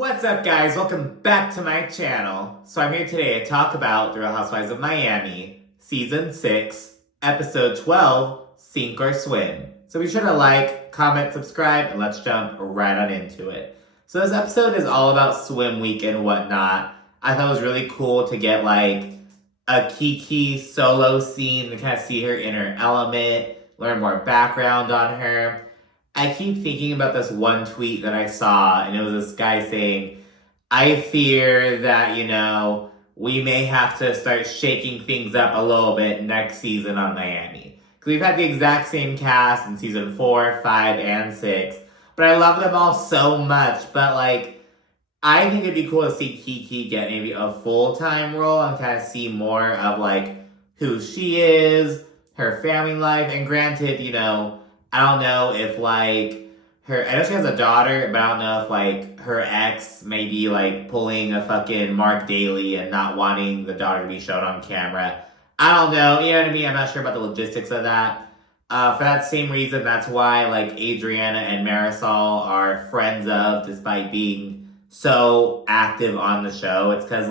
What's up, guys? Welcome back to my channel. So I'm here today to talk about The Real Housewives of Miami, Season 6, Episode 12, Sink or Swim. So be sure to like, comment, subscribe, and let's jump right on into it. So this episode is all about swim week and whatnot. I thought it was really cool to get like a Kiki solo scene to kind of see her in her element, learn more background on her. I keep thinking about this one tweet that I saw, and it was this guy saying, I fear that, we may have to start shaking things up a little bit next season on Miami. Because we've had the exact same cast in season 4, 5, and 6. But I love them all so much. But, I think it'd be cool to see Kiki get maybe a full-time role and kind of see more of, who she is, her family life. And granted, I don't know if, I know she has a daughter, but I don't know if, her ex may be, pulling a fucking Mark Daly and not wanting the daughter to be shown on camera. I don't know, you know what I mean? I'm not sure about the logistics of that. For that same reason, that's why, Adriana and Marisol are friends of, despite being so active on the show. It's because,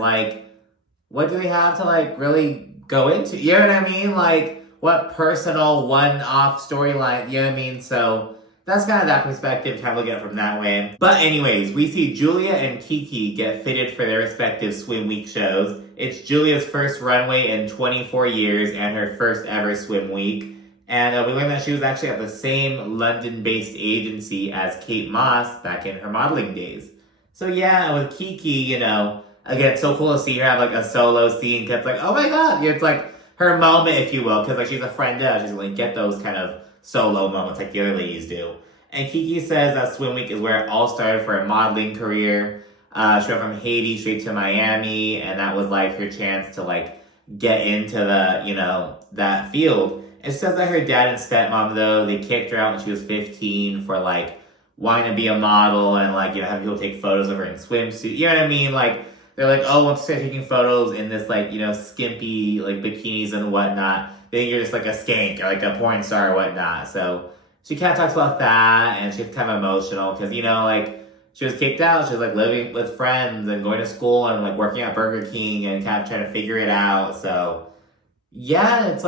what do they have to, really go into? You know what I mean? What personal one-off storyline, you know what I mean? So that's kind of that perspective, kind of look at it from that way. But anyways, we see Julia and Kiki get fitted for their respective swim week shows. It's Julia's first runway in 24 years and her first ever swim week. And we learned that she was actually at the same London-based agency as Kate Moss back in her modeling days. So yeah, with Kiki, again, it's so cool to see her have a solo scene, because oh my god, it's her moment, if you will, because she's a friend of, she's going to get those kind of solo moments like the other ladies do. And Kiki says that swim week is where it all started for her modeling career. She went from Haiti straight to Miami, and that was her chance to get into the, that field. And she says that her dad and stepmom, though, they kicked her out when she was 15 for wanting to be a model and have people take photos of her in swimsuit. You know what I mean? They're oh, once you start taking photos in this, skimpy, bikinis and whatnot, they think you're just, a skank or, a porn star or whatnot. So she kind of talks about that, and she's kind of emotional because, she was kicked out. She was, living with friends and going to school and, working at Burger King and kind of trying to figure it out. So, yeah, it's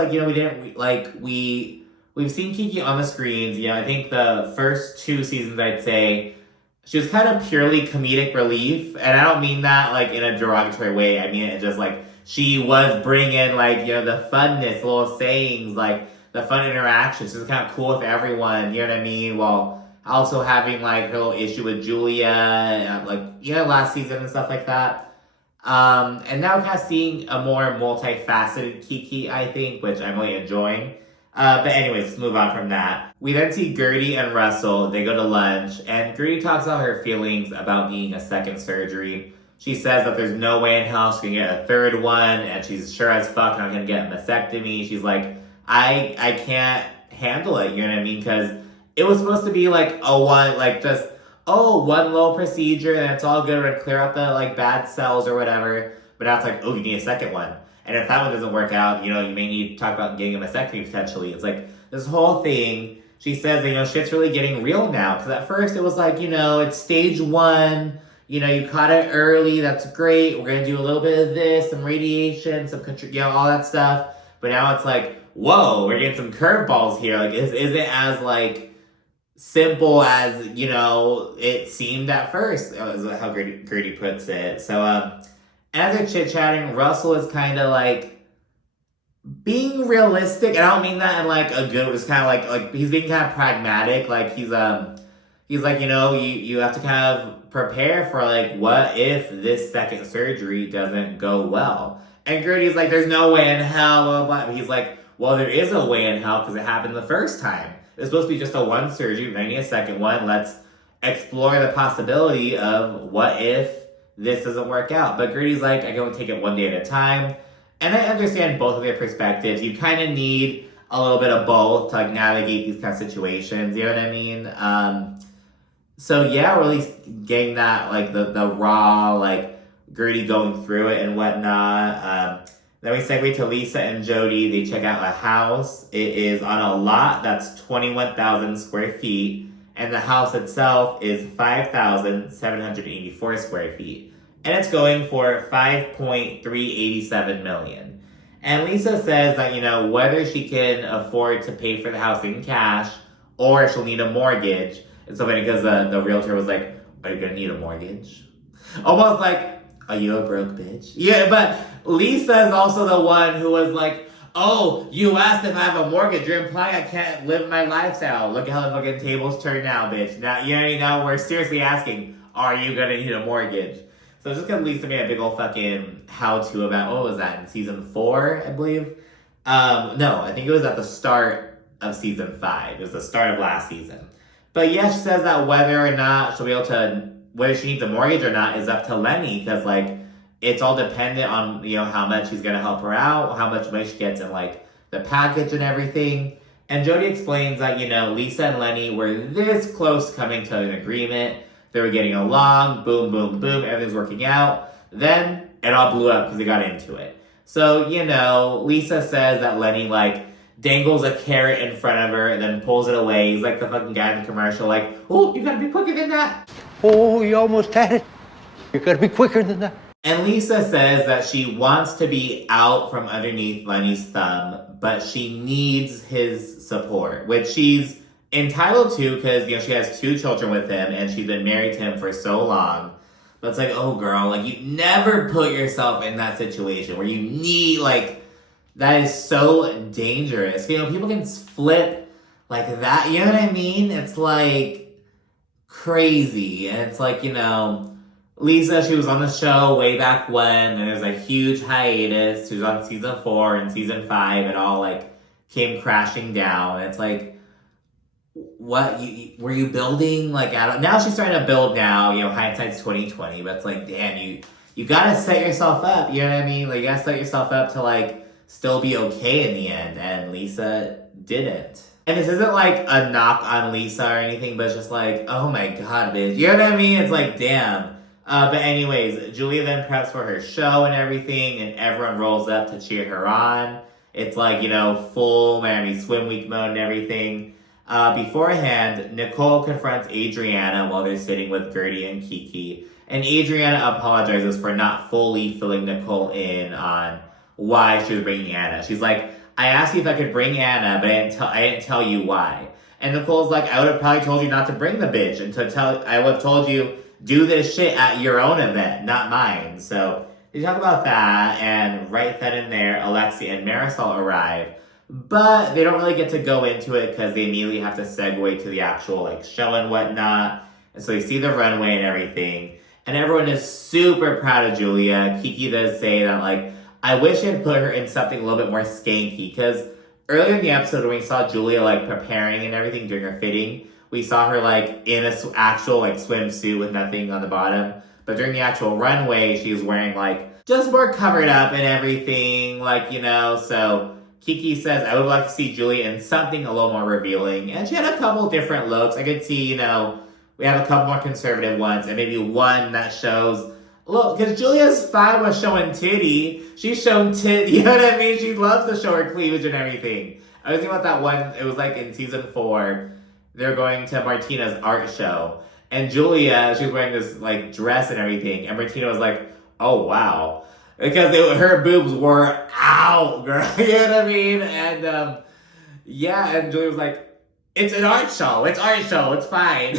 we've seen Kiki on the screens. I think the first 2 seasons, I'd say, she was kind of purely comedic relief, and I don't mean that, in a derogatory way. I mean it just, she was bringing, the funness, little sayings, the fun interactions. She was kind of cool with everyone, you know what I mean? While also having, her little issue with Julia, and, last season and stuff like that. And now kind of seeing a more multifaceted Kiki, I think, which I'm really enjoying. But anyways, let's move on from that. We then see Guerdy and Russell. They go to lunch, and Guerdy talks about her feelings about needing a second surgery. She says that there's no way in hell she can get a third one, and she's sure as fuck not gonna get a mastectomy. She's I can't handle it, you know what I mean? Because it was supposed to be one little procedure, and it's all good, we're gonna clear out the bad cells or whatever. But now it's oh, you need a second one. And if that one doesn't work out, you may need to talk about getting a mastectomy potentially. It's this whole thing. She says, shit's really getting real now. Because at first it was it's stage 1. You caught it early. That's great. We're going to do a little bit of this, some radiation, some, all that stuff. But now it's whoa, we're getting some curveballs here. Is it as, simple as, it seemed at first? Is how Guerdy puts it. So, as they're chit-chatting, Russell is kind of, being realistic, and I don't mean that in, a good, it's kind of, he's being kind of pragmatic, he's you have to kind of prepare for, what if this second surgery doesn't go well? And Guerdy's there's no way in hell, blah, blah, blah. He's well, there is a way in hell, because it happened the first time. It's supposed to be just a one surgery, but I need a second one. Let's explore the possibility of what if this doesn't work out. But Guerdy's I can only take it one day at a time. And I understand both of their perspectives. You kind of need a little bit of both to navigate these kind of situations. You know what I mean? So yeah, we're at least getting that, the raw, Guerdy going through it and whatnot. Then we segue to Lisa and Jody. They check out a house. It is on a lot that's 21,000 square feet. and the house itself is 5,784 square feet. And it's going for $5.387 million. And Lisa says that, whether she can afford to pay for the house in cash or she'll need a mortgage. It's so funny because the realtor was like, are you going to need a mortgage? Almost like, are you a broke bitch? Yeah, but Lisa is also the one who was like, oh, you asked if I have a mortgage. You're implying I can't live my lifestyle. Look at how the fucking tables turn now, bitch. Now we're seriously asking, are you going to need a mortgage? So just because Lisa made a big old fucking how-to about, what was that, in season 4, I believe? No, I think it was at the start of season 5. It was the start of last season. But yeah, she says that whether or not she'll be able to, whether she needs a mortgage or not is up to Lenny, because, it's all dependent on, how much he's going to help her out, how much money she gets in, the package and everything. And Jody explains that, Lisa and Lenny were this close to coming to an agreement. They were getting along, boom, boom, boom, everything's working out. Then it all blew up because they got into it. So, Lisa says that Lenny, dangles a carrot in front of her and then pulls it away. He's like the fucking guy in the commercial, oh, you gotta be quicker than that. Oh, you almost had it. You gotta be quicker than that. And Lisa says that she wants to be out from underneath Lenny's thumb, but she needs his support, which she's entitled to because, she has 2 children with him and she's been married to him for so long. But it's oh, girl, you never put yourself in that situation where you need, that is so dangerous. People can flip like that, you know what I mean? It's, crazy. And it's Lisa, she was on the show way back when, and there's a huge hiatus. She was on season 4 and season 5. It all, came crashing down. It's what? Were you building, now she's starting to build now, hindsight's 2020, but it's damn, you gotta set yourself up, you know what I mean? You gotta set yourself up to, still be okay in the end, and Lisa didn't. And this isn't, a knock on Lisa or anything, but it's just oh my god, bitch, you know what I mean? It's damn. But anyways, Julia then preps for her show and everything, and everyone rolls up to cheer her on. It's full Miami Swim Week mode and everything. Beforehand, Nicole confronts Adriana while they're sitting with Guerdy and Kiki. And Adriana apologizes for not fully filling Nicole in on why she was bringing Anna. She's like, I asked you if I could bring Anna, but I didn't tell you why. And Nicole's like, I would have probably told you not to bring the bitch. I would have told you, do this shit at your own event, not mine. So they talk about that, and right then and there, Alexia and Marisol arrive. But they don't really get to go into it because they immediately have to segue to the actual show and whatnot. And so they see the runway and everything. And everyone is super proud of Julia. Kiki does say that I wish I had put her in something a little bit more skanky. Because earlier in the episode when we saw Julia preparing and everything during her fitting, we saw her in a actual swimsuit with nothing on the bottom. But during the actual runway, she was wearing just more covered up and everything. So Kiki says, I would like to see Julia in something a little more revealing. And she had a couple different looks. I could see, we have a couple more conservative ones. And maybe one that shows, look, because Julia's fine with showing titty. She's shown titty, you know what I mean? She loves to show her cleavage and everything. I was thinking about that one, it was in season 4. They're going to Martina's art show. And Julia, she was wearing this, dress and everything. And Martina was like, oh, wow. Because her boobs were out, girl. You know what I mean? And, and Julia was like, it's an art show. It's art show. It's fine.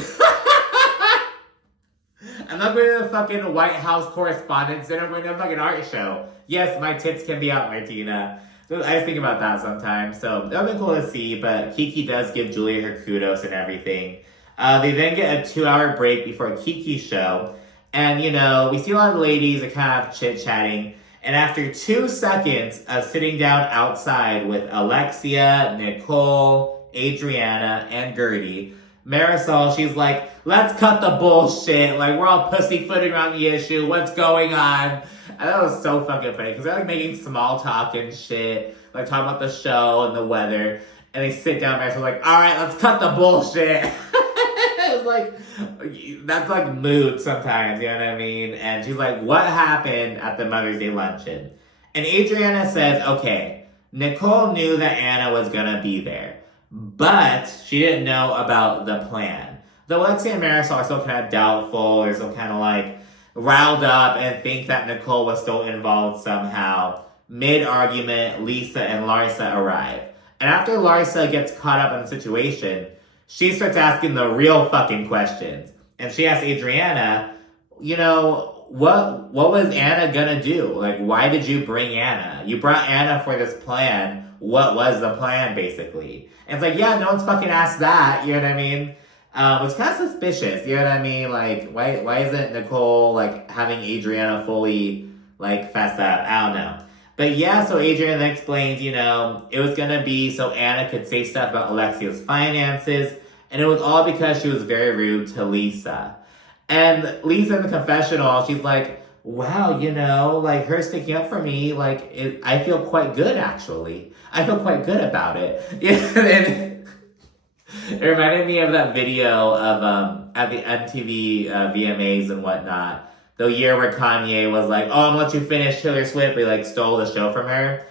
I'm not going to the fucking White House Correspondents' Dinner. I'm going to a fucking art show. Yes, my tits can be out, Martina. So I just think about that sometimes. So that would be cool to see. But Kiki does give Julia her kudos and everything. They then get a 2-hour break before Kiki's show. And, we see a lot of ladies that kind of chit-chatting. And after 2 seconds of sitting down outside with Alexia, Nicole, Adriana, and Guerdy, Marisol, she's like, let's cut the bullshit. We're all pussyfooting around the issue. What's going on? And that was so fucking funny because they're making small talk and shit. Talking about the show and the weather. And they sit down, Marisol's like, all right, let's cut the bullshit. It's that's mood sometimes, you know what I mean? And she's like, what happened at the Mother's Day luncheon? And Adriana says, okay, Nicole knew that Anna was gonna be there, but she didn't know about the plan. though Alexia and Marisol are still kind of doubtful, they're still kind of like riled up and think that Nicole was still involved somehow. Mid-argument, Lisa and Larsa arrive. And after Larsa gets caught up in the situation, she starts asking the real fucking questions. And she asks Adriana, you know, what was Anna gonna do? Like, why did you bring Anna? You brought Anna for this plan. What was the plan, basically? And it's like, yeah, no one's fucking asked that, you know what I mean? It's kind of suspicious, you know what I mean? Like, why isn't Nicole, like, having Adriana fully, like, fess up? I don't know. But yeah, so Adriana then explains, you know, it was gonna be so Anna could say stuff about Alexia's finances, and it was all because she was very rude to Lisa. And Lisa in the confessional, she's like, wow, you know, like, her sticking up for me, like, I feel quite good, actually. I feel quite good about it. And it reminded me of that video of, at the MTV VMAs and whatnot, the year where Kanye was like, oh, I'm gonna let you finish Taylor Swift, he, like, stole the show from her.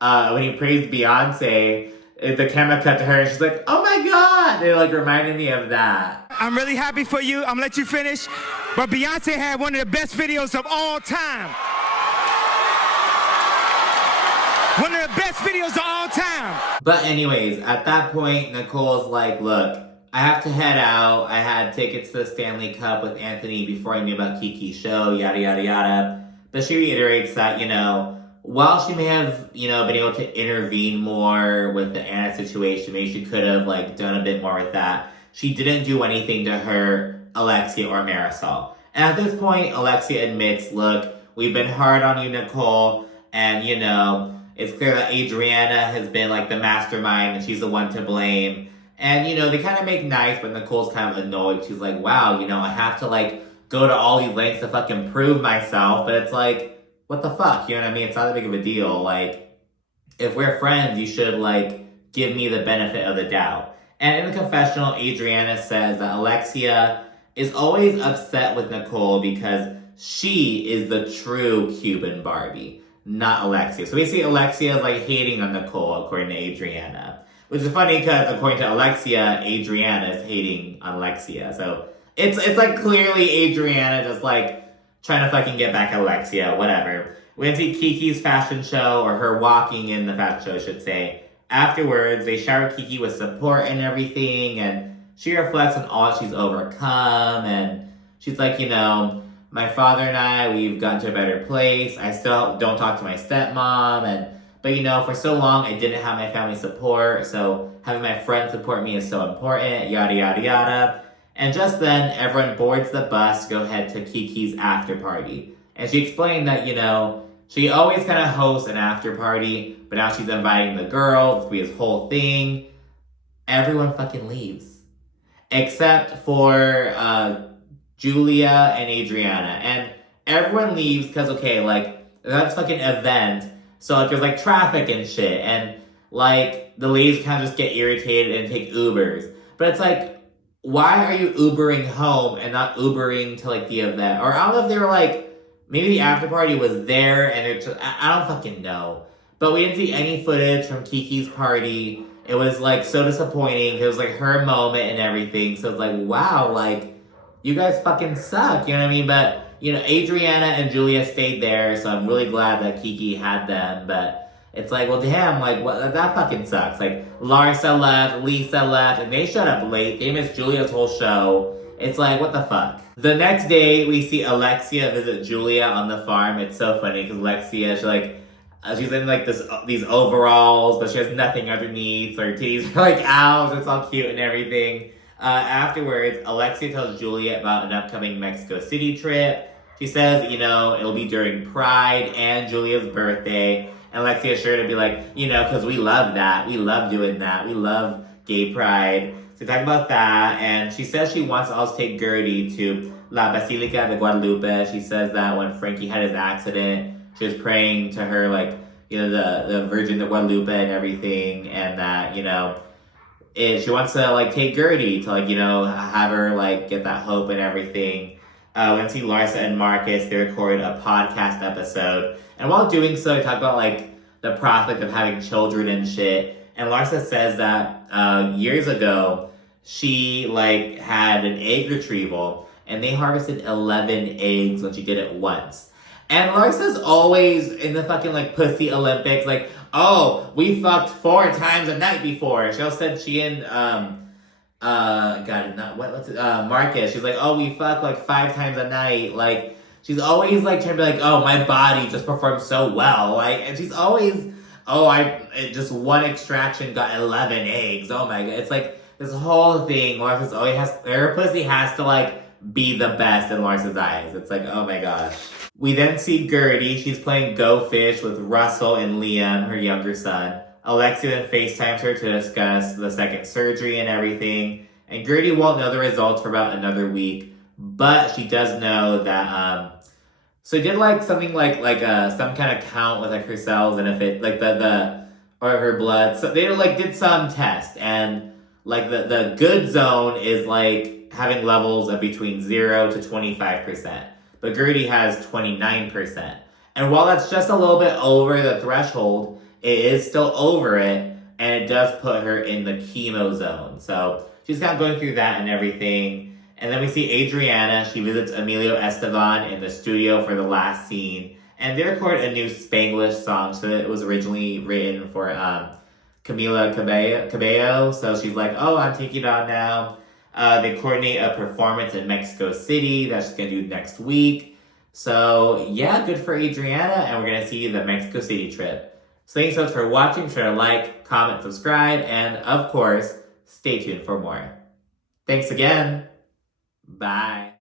When he praised Beyonce, the camera cut to her, and she's like, oh my God! It, like, reminded me of that. I'm really happy for you. I'm gonna let you finish. But Beyonce had one of the best videos of all time. One of the best videos of all time. But anyways, at that point, Nicole's like, look, I have to head out. I had tickets to the Stanley Cup with Anthony before I knew about Kiki's show, yada, yada, yada. But she reiterates that, you know, while she may have, you know, been able to intervene more with the Anna situation, maybe she could have, like, done a bit more with that, she didn't do anything to hurt Alexia or Marisol. And at this point, Alexia admits, look, we've been hard on you, Nicole, and, you know, it's clear that Adriana has been, like, the mastermind, and she's the one to blame. And, you know, they kind of make nice, but Nicole's kind of annoyed. She's like, wow, you know, I have to, like, go to all these lengths to fucking prove myself. But it's like, what the fuck? You know what I mean? It's not that big of a deal. Like, if we're friends, you should, like, give me the benefit of the doubt. And in the confessional, Adriana says that Alexia is always upset with Nicole because she is the true Cuban Barbie, not Alexia. So basically, Alexia is, like, hating on Nicole, according to Adriana. Which is funny because, according to Alexia, Adriana is hating on Alexia. So it's like, clearly Adriana just, like, trying to fucking get back at Alexia, whatever. We can see Kiki's fashion show, or her walking in the fashion show, I should say. Afterwards, they shower Kiki with support and everything, and she reflects on all she's overcome, and she's like, you know, my father and I, we've gotten to a better place. I still don't talk to my stepmom, but you know, for so long, I didn't have my family support, so having my friends support me is so important, yada, yada, yada. And just then, everyone boards the bus to go head to Kiki's after party. And she explained that, you know, she always kind of hosts an after party, but now she's inviting the girls to be this whole thing. Everyone fucking leaves. Except for Julia and Adriana. And everyone leaves because, okay, like, that's fucking event. So, like, there's, like, traffic and shit. And, like, the ladies kind of just get irritated and take Ubers. But it's like, why are you Ubering home and not Ubering to, like, the event? Or I don't know if they were, like, maybe the after party was there and they're just, I don't fucking know. But we didn't see any footage from Kiki's party. It was, like, so disappointing. It was, like, her moment and everything. So it's like, wow, like, you guys fucking suck. You know what I mean? But, you know, Adriana and Julia stayed there. So I'm really glad that Kiki had them. But it's like, well, damn, like, what, that fucking sucks. Like, Larsa left, Lisa left, and they showed up late. They missed Julia's whole show. It's like, what the fuck? The next day, we see Alexia visit Julia on the farm. It's so funny, because Alexia, she's in, like, these overalls, but she has nothing underneath. Her titties are, like, out. It's all cute and everything. Afterwards, Alexia tells Julia about an upcoming Mexico City trip. She says, you know, it'll be during Pride and Julia's birthday. And Alexia's sure to be like, you know, because we love that. We love doing that. We love gay pride. So talk about that. And she says she wants to also take Guerdy to La Basilica de Guadalupe. She says that when Frankie had his accident, she was praying to her, like, you know, the Virgin de Guadalupe and everything. And that, you know, she wants to, like, take Guerdy to, like, you know, have her, like, get that hope and everything. When see Larsa and Marcus, they recorded a podcast episode. And while doing so, they talk about, like, the prospect of having children and shit. And Larsa says that years ago, she like had an egg retrieval, and they harvested 11 eggs when she did it once. And Larsa's always in the fucking like pussy Olympics, like, oh, we fucked 4 times a night before. She also said she and Marcus, she's like, oh, we fuck like 5 times a night. Like, she's always like trying to be like, oh, my body just performed so well. Like, and she's always, just one extraction got 11 eggs. Oh my god. It's like this whole thing. Larsa's always her pussy has to like be the best in Larsa's eyes. It's like, oh my gosh. We then see Guerdy. She's playing Go Fish with Russell and Liam, her younger son. Alexia then FaceTimes her to discuss the second surgery and everything. And Guerdy won't know the results for about another week, but she does know that, so she did like something like some kind of count with like her cells and if it, like or her blood. So they like did some test, and like the good zone is like having levels of between 0 to 25%. But Guerdy has 29%. And while that's just a little bit over the threshold, it is still over it, and it does put her in the chemo zone. So she's kind of going through that and everything. And then we see Adriana. She visits Emilio Esteban in the studio for the last scene. And they record a new Spanglish song. So it was originally written for Camila Cabello. So she's like, oh, I'm taking it on now. They coordinate a performance in Mexico City that she's going to do next week. So, yeah, good for Adriana, and we're going to see the Mexico City trip. So thanks so much for watching. Sure to like, comment, subscribe, and, of course, stay tuned for more. Thanks again. Bye.